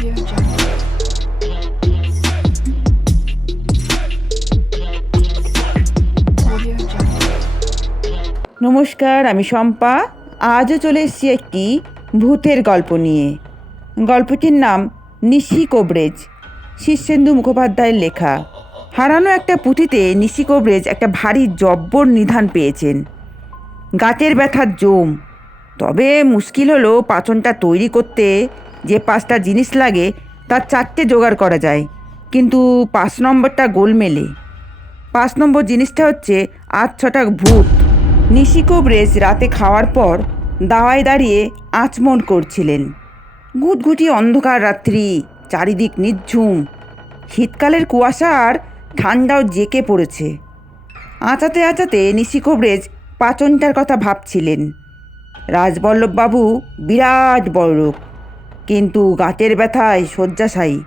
Audio Jungle. Audio Jungle. নমস্কার, আমি শম্পা। আজও চলে এসেছি একটি ভূতের গল্প নিয়ে। গল্পটির নাম নিশি কোবরেজ, শীর্ষেন্দু মুখোপাধ্যায়ের লেখা। হারানো একটা পুঁথিতে নিশি কোবরেজ একটা ভারী জব্বর নিধান পেয়েছেন। গাঁটের ব্যথার জম। তবে মুশকিল হলো পাচনটা তৈরি করতে যে 5টা জিনিস লাগে তার 4টে জোগাড় করা যায়, কিন্তু 5 নম্বরটা গোলমেলে। 5 নম্বর জিনিসটা হচ্ছে 8-6টা ভূত। নিশি কোবরেজ রাতে খাওয়ার পর দাওয়ায় দাঁড়িয়ে আচমন করছিলেন। ঘুটঘুটি অন্ধকার রাত্রি, চারিদিক নিঝুম। শীতকালের কুয়াশা আর ঠান্ডাও জেঁকে পড়েছে। আঁচাতে আঁচাতে নিশি কোবরেজ পাচনটার কথা ভাবছিলেন। রাজবল্লভবাবু বিরাট বড়লোক, কিন্তু গাঁটের ব্যথায় শয্যাশায়ী।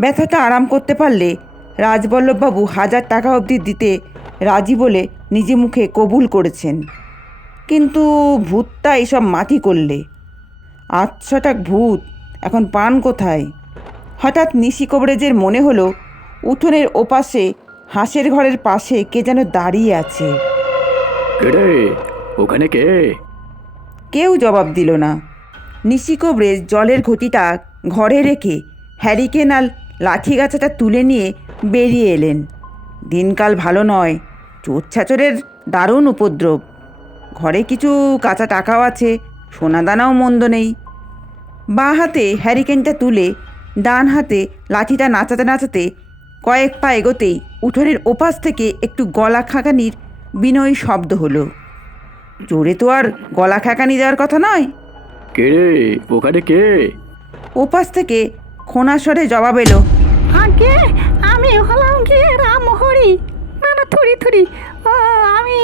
ব্যথাটা আরাম করতে পারলে রাজবল্লভবাবু 1000 টাকা অবধি দিতে রাজি বলে নিজে মুখে কবুল করেছেন। কিন্তু ভূতটা এসব মাটি করলে। 800টা ভূত এখন পান কোথায়? হঠাৎ নিশি কোবরেজের মনে হলো উঠোনের ওপাশে হাঁসের ঘরের পাশে কে যেন দাঁড়িয়ে আছে। কে রে? ওখানে কে? কেউ জবাব দিল না। নিশি কোবরেজ জলের ঘটিটা ঘরে রেখে হ্যারিকেন আর লাঠি গাছাটা তুলে নিয়ে বেরিয়ে এলেন। দিনকাল ভালো নয়, চোর ছাচরের দারুণ উপদ্রব। ঘরে কিছু কাঁচা টাকাও আছে, সোনাদানাও মন্দ নেই। বাঁ হাতে হ্যারিকেনটা তুলে ডান হাতে লাঠিটা নাচাতে নাচাতে কয়েক পা এগোতেই উঠোনের ওপাশ থেকে একটু গলা খাঁকানির বিনয়ী শব্দ হলো। জোরে তো আর গলা খাঁকানি দেওয়ার কথা নয়। কে রে? ওখানে কে? ওপাশ থেকে খোনাস্বরে জবাব এলো, আগে আমি হলাম কি রামহরি, না না থুরি থুরি, আমি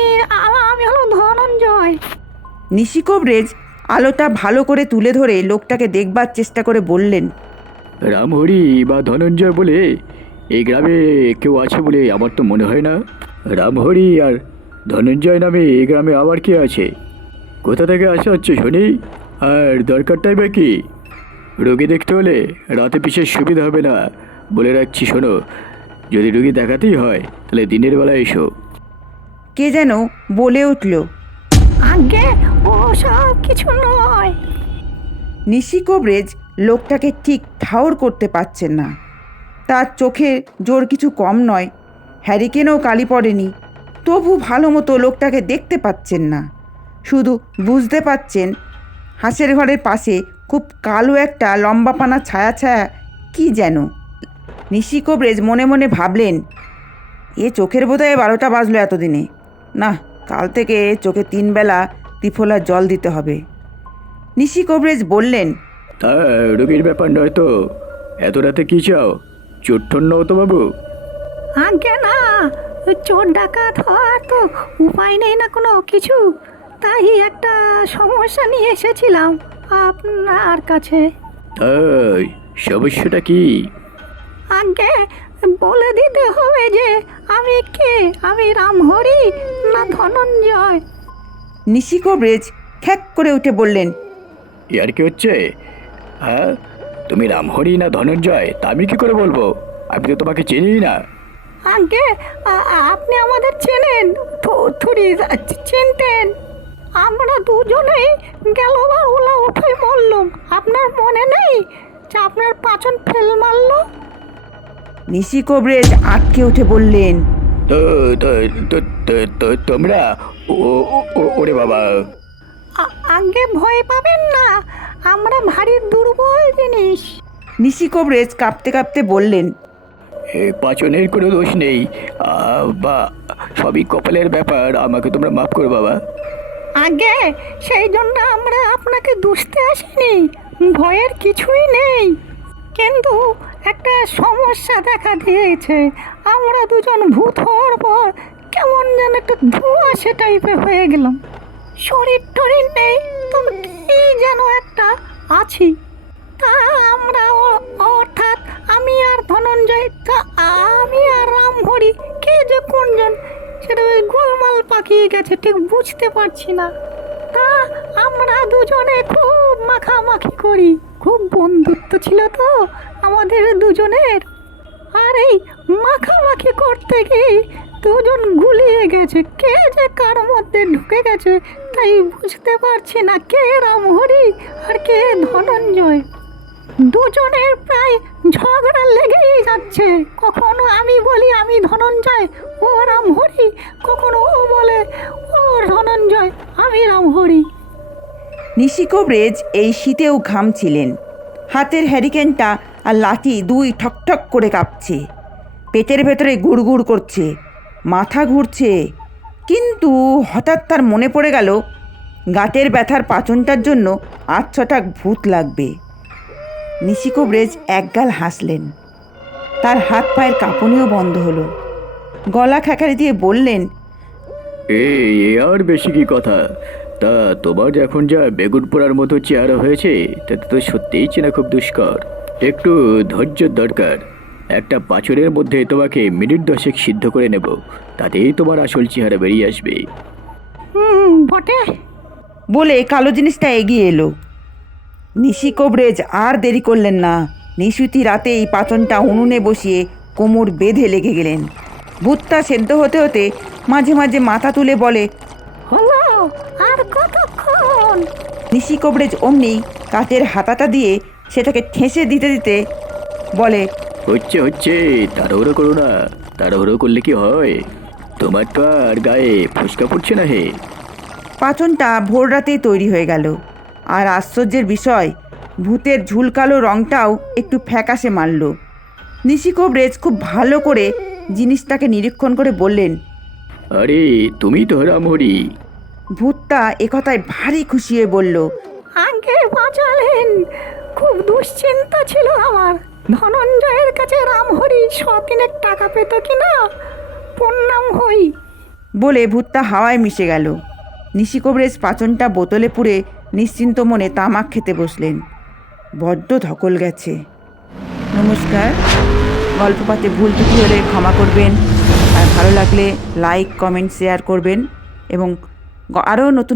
আমি হলাম ধনঞ্জয়। নিশি কোবরেজ আলোটা ভালো করে তুলে ধরে লোকটাকে দেখবার চেষ্টা করে বললেন, রামহরি বা ধনঞ্জয় বলে এই গ্রামে কেউ আছে বলে আমার তো মনে হয় না। রামহরি আর ধনঞ্জয় নামে এই গ্রামে আবার কে আছে? কোথা থেকে আসা হচ্ছে শুনি? আর দরকারটাই বা কি? রোগী দেখতে হলে রাতে বিশেষ সুবিধা হবে না, বলে রাখছি শোনো। যদি রোগী দেখাতেই হয় তাহলে দিনের বেলা এসো। কে যেন বলে উঠল। আগে ও সব কিছু নয়। নিশি কোবরেজ লোকটাকে ঠিক ঠাউর করতে পারছেন না। তার চোখে জোর কিছু কম নয়, হ্যারিকেনও কালি পড়েনি। তবু ভালো মতো লোকটাকে দেখতে পাচ্ছেন না, শুধু বুঝতে পাচ্ছেন হাঁসের ঘরের পাশে খুব কালো একটা লম্বাপানা ছায়া ছায়া কি যেন। নিশি কোবরেজ মনে মনে ভাবলেন, এ চোখের বোধহয় 12টা বাজলো এতদিনে। না, কাল থেকে চোখে 3 বেলা ত্রিফলার জল দিতে হবে। নিশি কোবরেজ বললেন, তা রোগীর ব্যাপার নয় তো, এত রাতে কী চাও? চোট্টন নও তো বাবু? আগে না, চোর ডাকাত হওয়ার তো উপায় নেই না কোনো কিছু, তাই একটা সমস্যা নিয়ে এসেছিলাম আপনার কাছে। তাই সমস্যাটা কি? আগে বলে দিতে হবে যে আমি কে, আমি রামহরি না ধনঞ্জয়। নিশি কোবরেজ খ্যাক করে উঠে বললেন, ইয়ার কি হচ্ছে? হ্যাঁ, তুমি রামহরি না ধনঞ্জয় তা আমি কী করে বলবো? আমি তো তোমাকে চিনি না। আগে আপনি আমাদের চেনেন? থুরি চিনতেন? আমরা দুজনেই গেলবার ওলা উঠে মরলাম, আপনার মনে নেই যে আপনার পাচন ফেল মারলো? নিশি কোবরেজ আটকে উঠে বললেন, তো তোমরা ওরে বাবা! আগে ভয় পাবেন না, আমরা ভারী দুর্বল জিনিস। নিশি কোবরেজ কাঁপতে কাঁপতে বললেন, পাচনের কোনো দোষ নেই, বা সবই কপালের ব্যাপার, আমাকে তোমরা মাফ করো বাবা। আগে সেই জন্য আমরা আপনাকে দুষতে আসিনি, ভয়ের কিছুই নেই। কিন্তু একটা সমস্যা দেখা দিয়েছে, আমরা দুজন ভূত হওয়ার পর কেমন যেন একটা ধোঁয়াশে টাইপের হয়ে গেলাম। শরীর টরীর নেই, তবে কি যেন একটা আছি। তা আমরা অর্থাৎ আমি আর ধনঞ্জয়, তা আমি আর রামহরি, কে যে কোনজন সেটা ওই গোলমাল পাকিয়ে গেছে, ঠিক বুঝতে পারছি না। তা আমরা দুজনে খুব মাখামাখি করি, খুব বন্ধুত্ব ছিল তো আমাদের দুজনের। আর এই মাখামাখি করতে গিয়ে দুজন গুলিয়ে গেছে, কে যে কার মধ্যে ঢুকে গেছে তাই বুঝতে পারছি না কে রামহরি আর কে ধনঞ্জয়। দুজনের প্রায় ঝগড়া লেগেই যাচ্ছে, কখনো আমি বলি আমি ধনঞ্জয় ও রামহরি, কখনো ও বলে ও ধনঞ্জয় আমি রামহরি। নিশি কবরেজ এই শীতেও ঘামছিলেন। হাতের হ্যারিকেনটা আর লাঠি দুই ঠকঠক করে কাঁপছে, পেটের ভেতরে গুড়গুড় করছে, মাথা ঘুরছে। কিন্তু হঠাৎ তার মনে পড়ে গেল গাঁটের ব্যথার পাচনটার জন্য ৮-৬টা ভূত লাগবে। নিশি কবরেজ একগাল হাসলেন। তার হাত পায়ের কাঁপুনিও বন্ধ হলো। গলা খেকারি দিয়ে বললেন, এই আর বেশি কি কথা? তা তোমার এখন যা বেগুন পোড়ার মতো চেহারা হয়েছে তাতে তো সত্যিই চেনা খুব দুষ্কর। একটু ধৈর্যের দরকার। একটা পাঁচরের মধ্যে তোমাকে মিনিট 10 সিদ্ধ করে নেব, তাতেই তোমার আসল চেহারা বেরিয়ে আসবে। বটে। বলে কালো জিনিসটা এগিয়ে এলো। নিশি কবরেজ আর দেরি করলেন না। নিশুতি রাতেই পাচনটা উনুনে বসিয়ে কোমর বেঁধে লেগে গেলেন। ভূতটা সেদ্ধ হতে হতে মাঝে মাঝে মাথা তুলে বলে, হলো আর কতক্ষণ? নিশি কবরেজ অমনি কাঠের হাতাটা দিয়ে সেটাকে ঠেসে দিতে দিতে বলে, হচ্ছে হচ্ছে, তাড়াহুড়ো করো না। তাড়াহুড়ো করলে কি হয়? তোমার তো আর গায়ে ফুসকা পড়ছে না হে। পাচনটা ভোর রাতেই তৈরি হয়ে গেল। আর আশ্চর্যের বিষয়, ভূতের ঝুলকালো রংটাও একটু ফ্যাকাশে মারল। নিশি কবরেজ খুব ভালো করে জিনিসটাকে নিরীক্ষণ করে বললেন, আরে তুমি তো রামহরি। ভূতটা একথায় ভারী খুশি হয়ে বলল, আগে বাঁচালেন, খুব দুশ্চিন্তা ছিল আমার। ধনঞ্জয়ের কাছে রামহরি 100 টাকা পেত কিনা, প্রণাম হই। বলে ভূতটা হাওয়ায় মিশে গেল। নিশি কবরেজ পাচনটা বোতলে পুরে নিশ্চিন্ত মনে তামাক খেতে বসলেন। বড্ড ধকল গেছে। নমস্কার। গল্প পাতে ভুল ত্রুটি হলে ক্ষমা করবেন, আর ভালো লাগলে লাইক, কমেন্ট, শেয়ার করবেন এবং আরও নতুন